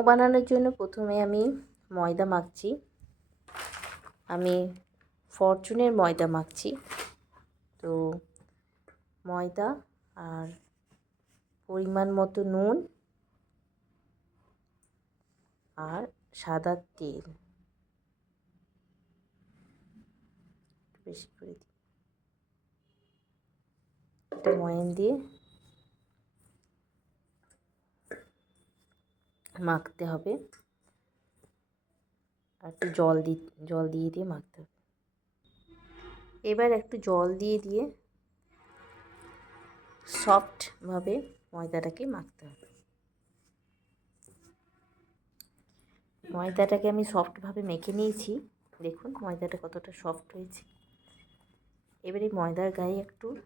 মোমো বানানোর জন্য প্রথমে আমি ময়দা মাখছি। আমি ফরচুনের ময়দা মাখছি। তো ময়দা আর পরিমাণ মতো নুন আর সাদা তেল। বেশি করে দিই। এটা ময়ান দিয়ে মাখতে হবে। আর একটু জল দি, জল দিয়ে দিয়ে মাখতে হবে। এবার একটু জল দিয়ে দিয়ে সফটভাবে ময়দাটাকে মাখতে হবে। ময়দাটাকে আমি সফটভাবে মেখে নিয়েছি। দেখুন ময়দাটা কতটা সফট হয়েছে। এবারে ময়দার গায়ে একটু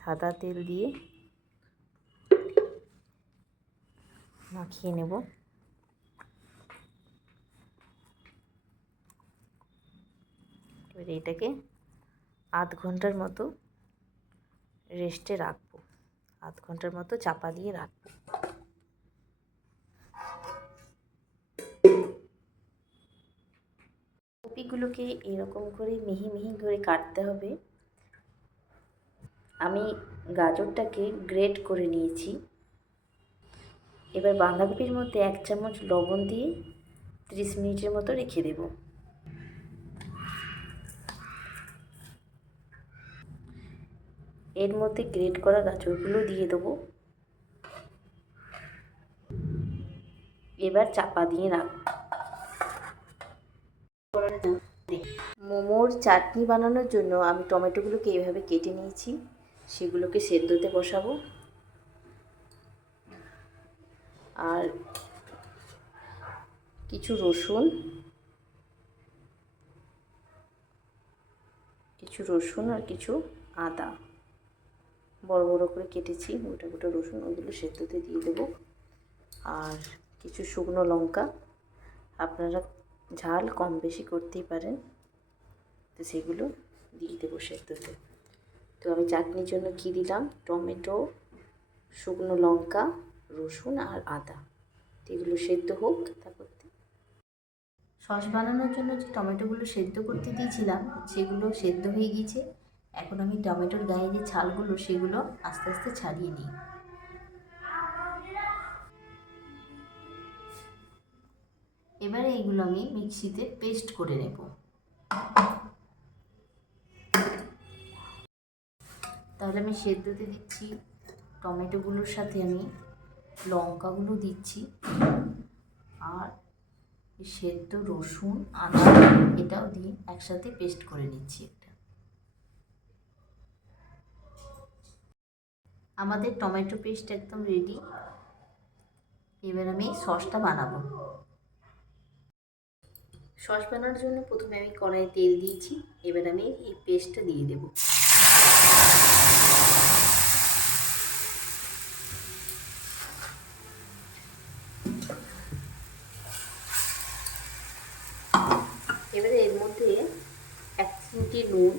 সাদা তেল দিয়ে মাখিয়ে নেব। এবার এটাকে আধ ঘণ্টার মতো রেস্টে রাখব। আধ ঘণ্টার মতো চাপা দিয়ে রাখব। কপিগুলোকে এরকম করে মিহি মিহি করে কাটতে হবে। আমি গাজরটাকে গ্রেট করে নিয়েছি। এবার বাঁধাকপির মধ্যে এক চামচ লবণ দিয়ে ত্রিশ মিনিটের মতো রেখে দেব। এর মধ্যে গ্রেট করা গাজরগুলো দিয়ে দেবো। এবার চাপা দিয়ে রাখব মোমোর চাটনি বানানোর জন্য আমি টমেটোগুলোকে এভাবে কেটে নিয়েছি। সেগুলোকে সেদ্ধতে বসাবো। আর কিছু রসুন কিছু রসুন আর কিছু আদা। বড় বড় করে কেটেছি, গোটা গোটা রসুন ওইগুলো সেদ্ধতে দিয়ে দেবো। আর কিছু শুকনো লঙ্কা, আপনারা ঝাল কম বেশি করতেই পারেন, তো সেগুলো দিয়ে দেবো সেদ্ধতে। তো আমি চাটনির জন্য কী দিলাম? টমেটো, শুকনো লঙ্কা রসুন আর আদা। এগুলো সেদ্ধ হোক, তারপর সস বানানোর জন্য যে টমেটোগুলো সেদ্ধ করতে দিয়েছিলাম, সেগুলো সেদ্ধ হয়ে গিয়েছে। এখন আমি টমেটোর গায়ে যে ছালগুলো, সেগুলো আস্তে আস্তে ছাড়িয়ে নিই। এবারে এইগুলো আমি মিক্সিতে পেস্ট করে নেব। তাহলে আমি সেদ্ধতে দিচ্ছি টমেটোগুলোর সাথে আমি লঙ্কাগুলো দিচ্ছি। আর সেদ্ধ রসুন, আদা, এটাও দিয়ে একসাথে পেস্ট করে নিচ্ছি একটা। আমাদের টমেটো পেস্ট একদম রেডি এবার আমি সসটা বানাবো। সস বানানোর জন্য প্রথমে আমি কড়াইয়ে তেল দিয়েছি। এবার আমি এই পেস্টটা দিয়ে দেব এবারে এর মধ্যে এক চিমটি নুন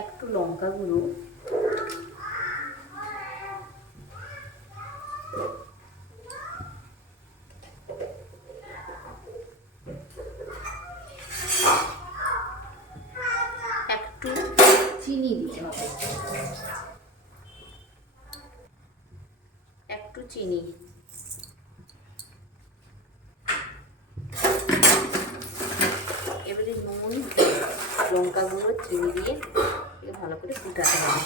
একটু লঙ্কা গুঁড়ো। একটু চিনি দিতে হবে। একটু চিনি এবারে নুন লঙ্কা গুঁড়ো, চিনি দিয়ে ভালো করে ফুটাতে হবে।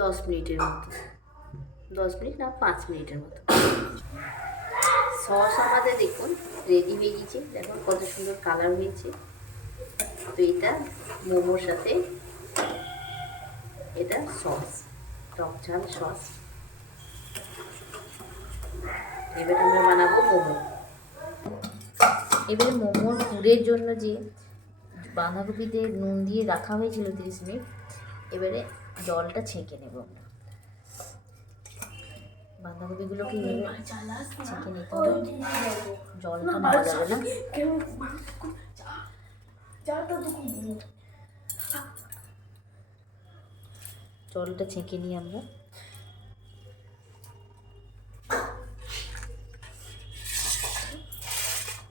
দশ মিনিটের মতো। দশ মিনিট না, পাঁচ মিনিটের মতো। সস আমাদের দেখুন রেডি হয়ে গেছে দেখুন কত সুন্দর কালার হয়েছে। তো এটা মোমোর সাথে, এটা সস, টক ঝাল সস। এবার আমরা বানাবো মোমো। এবারে মোমোর পুরের জন্য যে বাঁধাকপিতে নুন দিয়ে রাখা হয়েছিল তিরিশ মিনিট এবারে জলটা ছেঁকে নেব বাঁধাকপিগুলোকে ছেঁকে নিতে হবে। জলটা নেওয়া যাবে না? জলটা ছেঁকে নিই আমরা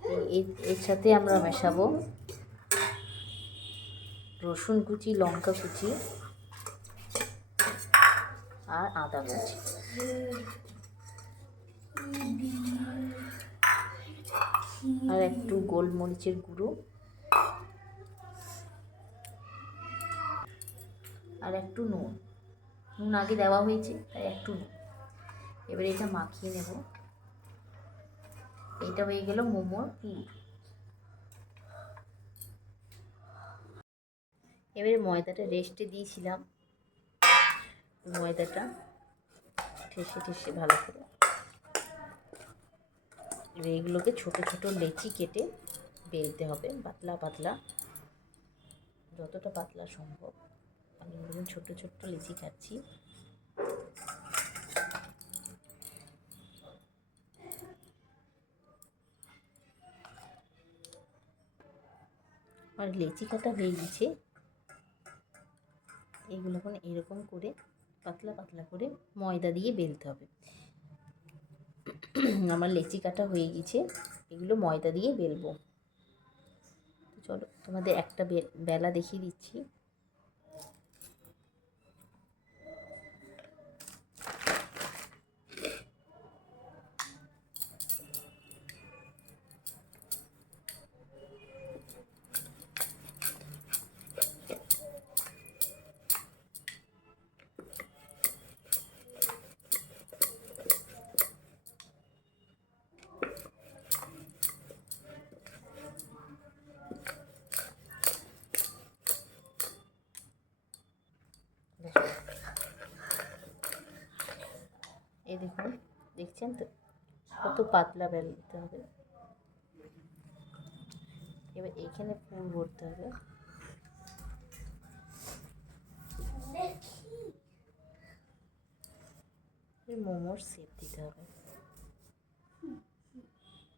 এই- এর- সাথে আমরা মেশাবো। রসুন কুচি, লঙ্কা কুচি আর আদা কুচি। আর একটু গোলমরিচের গুঁড়ো। আর একটু নুন। নুন আগে দেওয়া হয়েছে, তাই একটু নুন। এবারে এটা মাখিয়ে নেব। এটা হয়ে গেল মোমোর এবারে ময়দাটা রেস্টে দিয়েছিলাম। ময়দাটা ঠেসে ঠেসে ভালো করে। এবার এগুলোকে ছোট ছোট লেচি কেটে বেলতে হবে, পাতলা পাতলা। যতটা পাতলা সম্ভব। আমি ছোট ছোট্ট লেচি কাটছি। আর লেচি কাটা হয়ে গেছে। এগুলো এখন এরকম করে পাতলা পাতলা করে ময়দা দিয়ে বেলতে হবে। আমার লেচি কাটা হয়ে গেছে, এগুলো ময়দা দিয়ে বেলবো। চলো তোমাদের একটা বেলা দেখিয়ে দিচ্ছি এই দেখুন দেখছেন তো কত পাতলা বেল দিতে হবে। এবার এখানে ফুল ভরতে হবে। মোমোর শেপ দিতে হবে।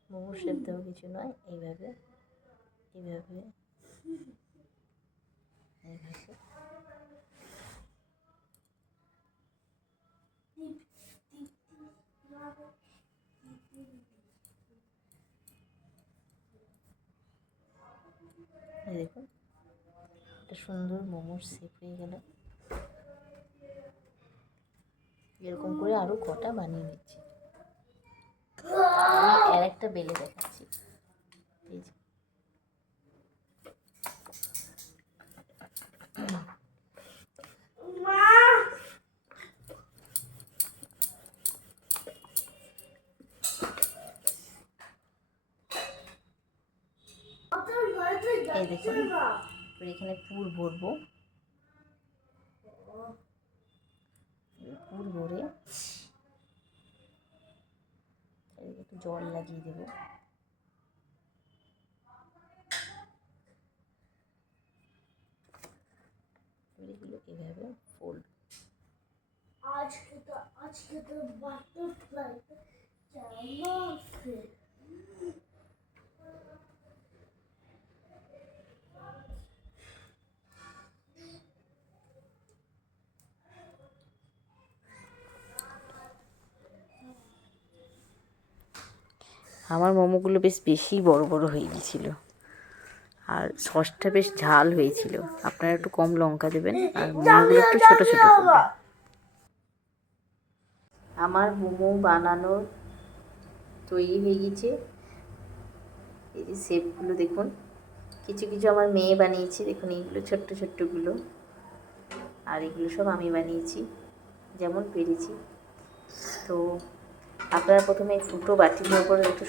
মোমোর শেপ দেওয়া কিছু নয়, এইভাবে এইভাবে এইভাবে। দেখুন। একটা সুন্দর মোমোর শেপ হয়ে গেল। এরকম করে আরও কটা বানিয়ে নিচ্ছি। আর একটা বেলে দেখাচ্ছি। এই যে। এই দেখুন। এবার এখানে পুর ভরবো। এবার পুর ভরে এবার একটু জল লাগিয়ে দেবো। এবার এগুলো এভাবে ফোল্ড আজকে তো আজকে তো বাটারফ্লাই জামা আমার মোমোগুলো বেশ বেশি বড় বড় হয়ে গেছিল আর সসটা বেশ ঝাল হয়েছিল। আপনারা একটু কম লঙ্কা দেবেন, আর মোমোগুলো একটু ছোট ছোট আমার মোমো বানানোর তৈরি হয়ে গেছে এই যে শেপগুলো দেখুন। কিছু কিছু আমার মেয়ে বানিয়েছে। দেখুন, এইগুলো ছোট্ট ছোট্টগুলো। আর এগুলো সব আমি বানিয়েছি। যেমন পেরেছি। তো আপনারা প্রথমে এই ফুটো বাটির উপর একটু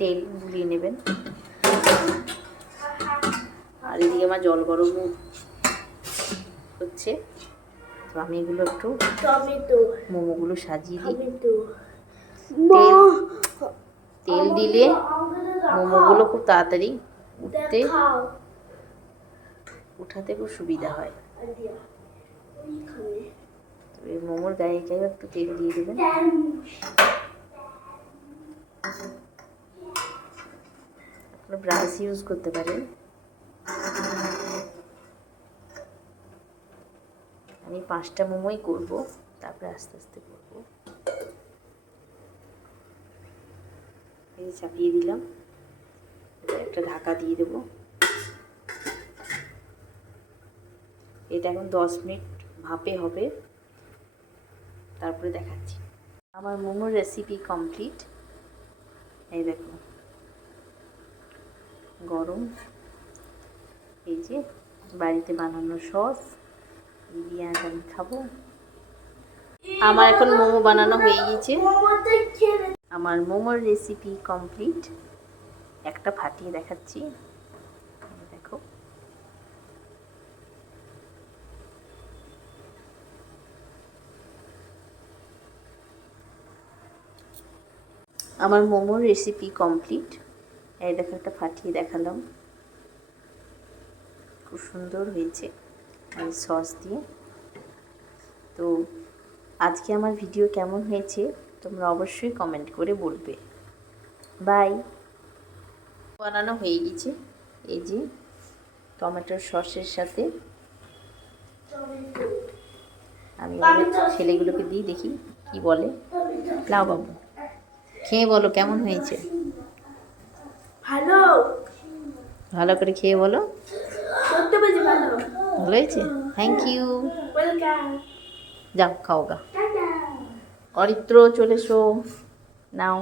তেল বুলিয়ে নেবেন। আর এদিকে আমার জল গরম হচ্ছে। তো আমি এগুলো একটু টমেটো। মোমোগুলো সাজিয়ে দিই। টমেটো। তেল তেল দিলে মোমোগুলো খুব তাড়াতাড়ি উঠতে উঠাতে খুব সুবিধা হয়। এই মোমোর গায়ে গায়ে একটু তেল দিয়ে দেবেন। আপনারা ব্রাশ ইউজ করতে পারেন আমি পাঁচটা মোমোই করব, তারপরে আস্তে আস্তে করব। এই চাপিয়ে দিলাম। একটা ঢাকা দিয়ে দেবো। এটা এখন দশ মিনিট ভাপে হবে। তারপরে দেখাচ্ছি। আমার মোমোর রেসিপি কমপ্লিট এই দেখো গরম। এই যে বাড়িতে বানানো সস আজ আমি খাব। আমার এখন মোমো বানানো হয়ে গেছে আমার মোমোর রেসিপি কমপ্লিট একটা ফাটিয়ে দেখাচ্ছি। দেখো। আমার মোমোর রেসিপি কমপ্লিট এই দেখো একটা ফাটিয়ে দেখালাম। খুব সুন্দর হয়েছে এই সস দিয়ে। তো আজকে আমার ভিডিও কেমন হয়েছে তোমরা অবশ্যই কমেন্ট করে বলবে। বাই বানানো হয়ে গেছে। এই যে টমেটোর সসের সাথে আমি ছেলেগুলোকে দিই দেখি কি বলে। লাও বাবু খেয়ে বলো কেমন হয়েছে। ভালো? ভালো করে খেয়ে বলো। সত্যি বলছি ভালো। ভালো হয়েছে? থ্যাংক ইউ ওয়েলকাম যাও খাও গা। অরিত্র চলে এসো। নাও।